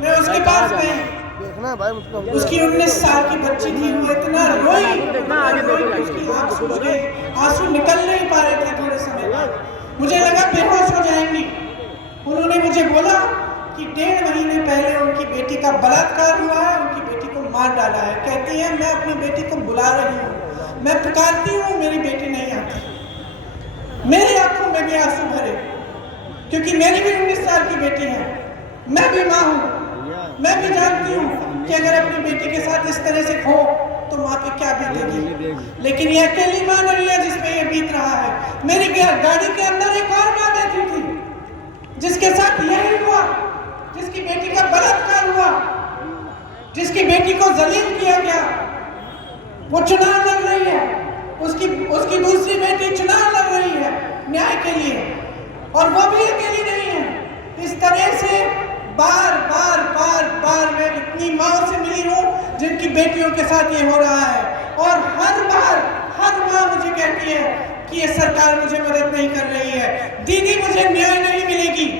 मैं उसके पास गई, उसकी 19 साल की बच्ची थी, वो इतना रोई उसकी आंसू निकल नहीं पा रहे थे। थोड़े समय बाद मुझे लगा बेहोश हो जाएंगी। उन्होंने मुझे बोला कि 1.5 महीने पहले उनकी बेटी का बलात्कार हुआ है, उनकी बेटी को मार डाला है। कहती है मैं अपनी बेटी को बुला रही हूँ, मैं पुकारती हूँ, मेरी बेटी नहीं आती। मेरी आंखों में भी आंसू भरे, क्योंकि मेरी भी 19 साल की बेटी है। मैं भी माँ हूँ, मैं भी जानती हूँ कि अगर अपनी बेटी के साथ इस तरह से हो तो माँ पे क्या बीतेगी। लेकिन ये अकेली माँ नहीं है जिसपे ये बीत रहा है। मेरी गाड़ी के अंदर एक और माँ बैठी थी जिसके साथ यही हुआ, जिसकी बेटी का बलात्कार हुआ, जिसकी बेटी को जलील किया गया। वो चुनाव लड़ रही है, उसकी दूसरी बेटी चुनाव लड़ रही है न्याय के लिए, और वो भी अकेली नहीं है। इस तरह से बार बार मैं इतनी माँ से मिली हूँ जिनकी बेटियों के साथ ये हो रहा है, और हर माँ मुझे कहती है कि ये सरकार मुझे मदद नहीं कर रही है। दीदी मुझे न्याय नहीं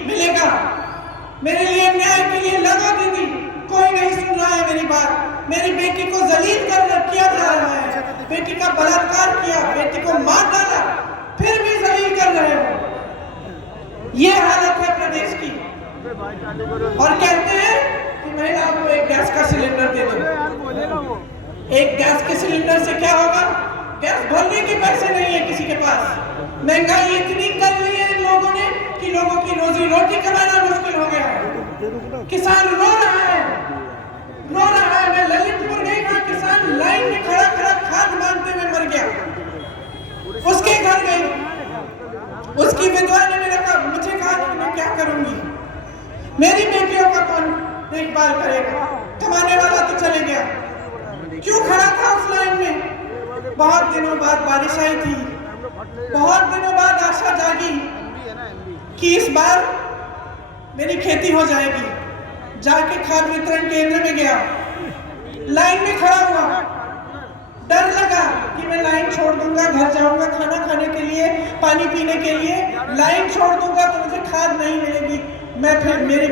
मिलेगा, मेरे लिए न्याय के लिए लड़ो दीदी। कोई नहीं सुन रहा है मेरी बात। मेरी बेटी को जलील किया जा रहा है, बेटी का बलात्कार किया, बेटी को मार डाला, फिर भी जलील कर रहे हो। ये हालत है प्रदेश की। और कहते हैं कि महिलाओं को एक गैस का सिलेंडर दे दो। एक गैस के सिलेंडर से क्या होगा? गैस भरने के पैसे नहीं है किसी के पास। महंगाई इतनी कर ली है इन लोगों ने कि लोगों की रोजी रोटी कमाना मुश्किल हो गया है। किसान रो रहा है। मैं ललितपुर गई, वहां किसान लाइन में खड़ा खाद मांगते हुए मर गया। उसके घर गई, उसकी विधवा ने मुझे कहा कि मैं क्या करूंगी, मेरी बेटियों का कौन देखभाल करेगा? कमाने वाला तो चले गया, क्यों खड़ा था उस लाइन में? बहुत दिनों बाद बारिश आई थी, बहुत दिनों बाद आशा जागी कि इस बार मेरी खेती हो जाएगी। जाके खाद वितरण केंद्र में गया, लाइन में खड़ा हुआ, डर लगा कि मैं लाइन छोड़ दूंगा, घर जाऊंगा खाना खाने के लिए, पानी पीने के लिए, लाइन छोड़ दूंगा तो मुझे खाद नहीं मिलेगी, मैं फिर मेरी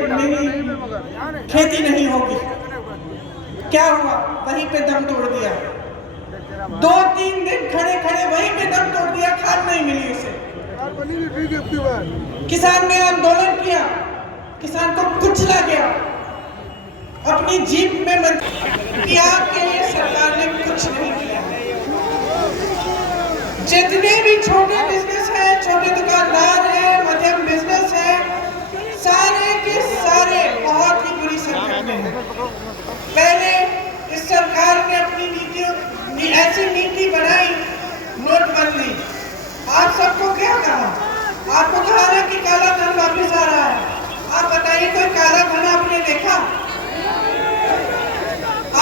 खेती नहीं होगी। क्या हुआ? वहीं पे दम तोड़ दिया। 2-3 दिन खड़े खड़े वहीं पे दम तोड़ दिया, खाद नहीं मिली उसे। किसान ने आंदोलन किया, किसान को कुचला गया, अपनी जीप में कि आपके लिए सरकार ने कुछ नहीं किया। जितने भी छोटे बिजनेस हैं, छोटे दुकानदार हैं, मध्यम बिजनेस है, सारे के सारे बहुत ही बुरी संकट में हैं। पहले इस सरकार ने अपनी नीतियों ऐसी नीति बनाई, नोटबंदी। आप सबको क्या कहा? आपको कहा है कि काला धन वापस आ रहा है। आप बताइए, कोई काला धन आपने देखा?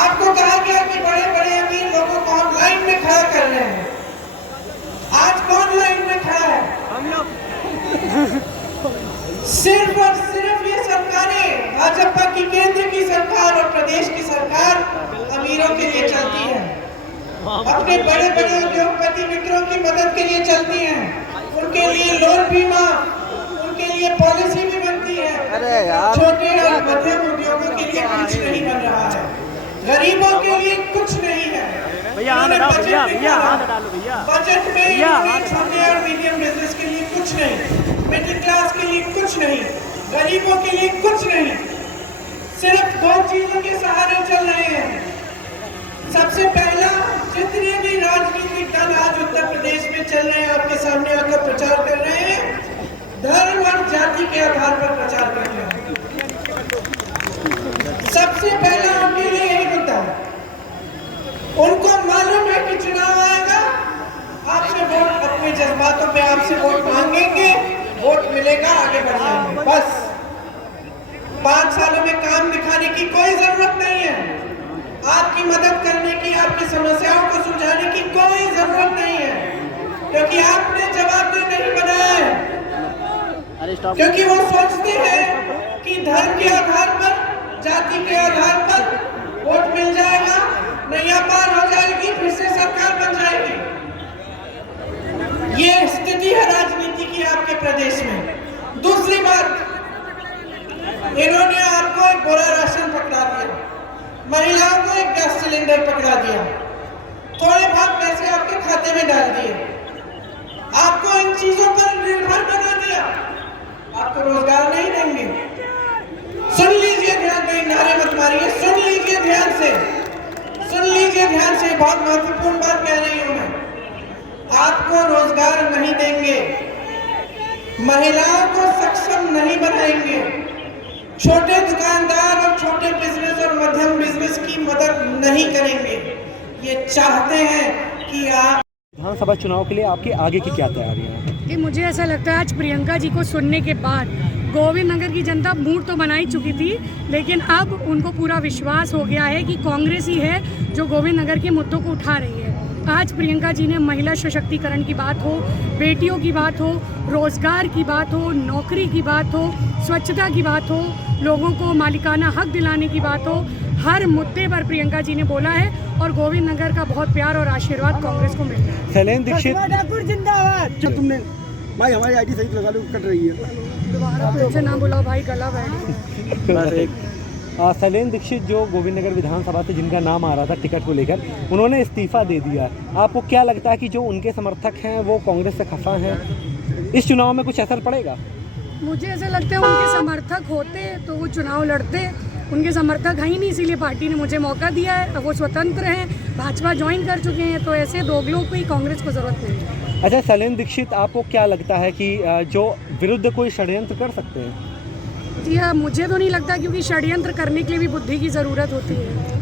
आपको कहा गया कि बड़े बड़े अमीर लोगों को हम लाइन में खड़ा कर रहे हैं। आज कौन लाइन में खड़ा है? सिर्फ और सिर्फ ये सरकारें, भाजपा की केंद्र की सरकार और प्रदेश की सरकार अमीरों के लिए चलती है, अपने बड़े बड़े उद्योगपति मित्रों की मदद के लिए चलती हैं, उनके लिए लोन बीमा, उनके लिए पॉलिसी भी बनती है। छोटे और मध्यम उद्योगों के लिए कुछ नहीं बन रहा है, गरीबों के लिए कुछ नहीं है। बजट में छोटे और मीडियम बिजनेस के लिए कुछ नहीं, मिडिल क्लास के लिए कुछ नहीं, गरीबों के लिए कुछ नहीं। सिर्फ 2 चीजों के सहारे चल रहे हैं। सबसे पहला, जितने भी राजनीतिक दल आज उत्तर प्रदेश में चल रहे हैं, आपके सामने आकर प्रचार कर रहे हैं, धर्म और जाति के आधार पर प्रचार कर रहे हैं। सबसे पहला उनके लिए यही मुद्दा है। उनको मालूम है कि चुनाव आएगा, आपसे वोट, अपने जज्बातों पे आपसे वोट मांगेंगे, वोट मिलेगा, आगे बढ़ जाएंगे। बस 5 सालों में काम दिखाने की कोई जरूरत नहीं है, आपकी मदद करने की, आपकी समस्याओं को सुलझाने की कोई जरूरत नहीं है, क्योंकि आपने जवाबदेह नहीं बनाया है। क्योंकि वो सोचते हैं कि धर्म के आधार पर, जाति के आधार पर वोट मिल जाएगा, नैया पार हो जाएगी, फिर से सरकार बन जाएगी। ये स्थिति है राजनीति की आपके प्रदेश में। दूसरी बात, इन्होंने आपको एक बोरा राशन पकड़ा दिया, महिलाओं को एक गैस सिलेंडर पकड़ा दिया, थोड़े बहुत पैसे आपके खाते में डाल दिए, आपको इन चीजों पर निर्भर बना दिया, आपको रोजगार नहीं देंगे। सुन लीजिए ध्यान में, नारे मत मारिए, सुन लीजिए ध्यान से, सुन लीजिए ध्यान से, बहुत महत्वपूर्ण बात कह रही हूं मैं। आपको रोजगार नहीं देंगे, महिलाओं को सक्षम नहीं बनाएंगे, छोटे दुकानदार और छोटे बिजनेस और मध्यम बिजनेस की मदद नहीं करेंगे। ये चाहते हैं कि आप विधानसभा चुनाव के लिए आपकी आगे की क्या तैयारियां हैं? कि मुझे ऐसा लगता है आज प्रियंका जी को सुनने के बाद गोविंद नगर की जनता मूड तो बना ही चुकी थी, लेकिन अब उनको पूरा विश्वास हो गया है कि कांग्रेस ही है जो गोविंद नगर के मुद्दों को उठा रही है। आज प्रियंका जी ने महिला सशक्तिकरण की बात हो, बेटियों की बात हो, रोजगार की बात हो, नौकरी की बात हो, स्वच्छता की बात हो, लोगों को मालिकाना हक दिलाने की बात हो, हर मुद्दे पर प्रियंका जी ने बोला है और गोविंद नगर का बहुत प्यार और आशीर्वाद कांग्रेस को मिल रहा है। शैलेंद्र दीक्षित, जिंदाबाद। तुमने भाई हमारी आईडी सही लगा लो, कट रही है। दोबारा फिर से ना बुलाओ भाई, गला बैठ। शैलेंद्र दीक्षित जो गोविंद नगर विधानसभा से जिनका नाम आ रहा था टिकट को लेकर, उन्होंने इस्तीफा दे दिया। आपको क्या लगता है कि जो उनके समर्थक हैं वो कांग्रेस से खफा हैं, इस चुनाव में कुछ असर पड़ेगा? मुझे ऐसा लगता है उनके समर्थक होते तो वो चुनाव लड़ते, उनके समर्थक हैं ही नहीं, इसीलिए पार्टी ने मुझे मौका दिया है। अब वो स्वतंत्र हैं, भाजपा ज्वाइन कर चुके हैं, तो ऐसे दोगलों को ही कांग्रेस को जरूरत नहीं है। अच्छा, शैलेंद्र दीक्षित, आपको क्या लगता है कि जो विरुद्ध कोई षड्यंत्र कर सकते हैं? जी हाँ, मुझे तो नहीं लगता, क्योंकि षड्यंत्र करने के लिए भी बुद्धि की ज़रूरत होती है।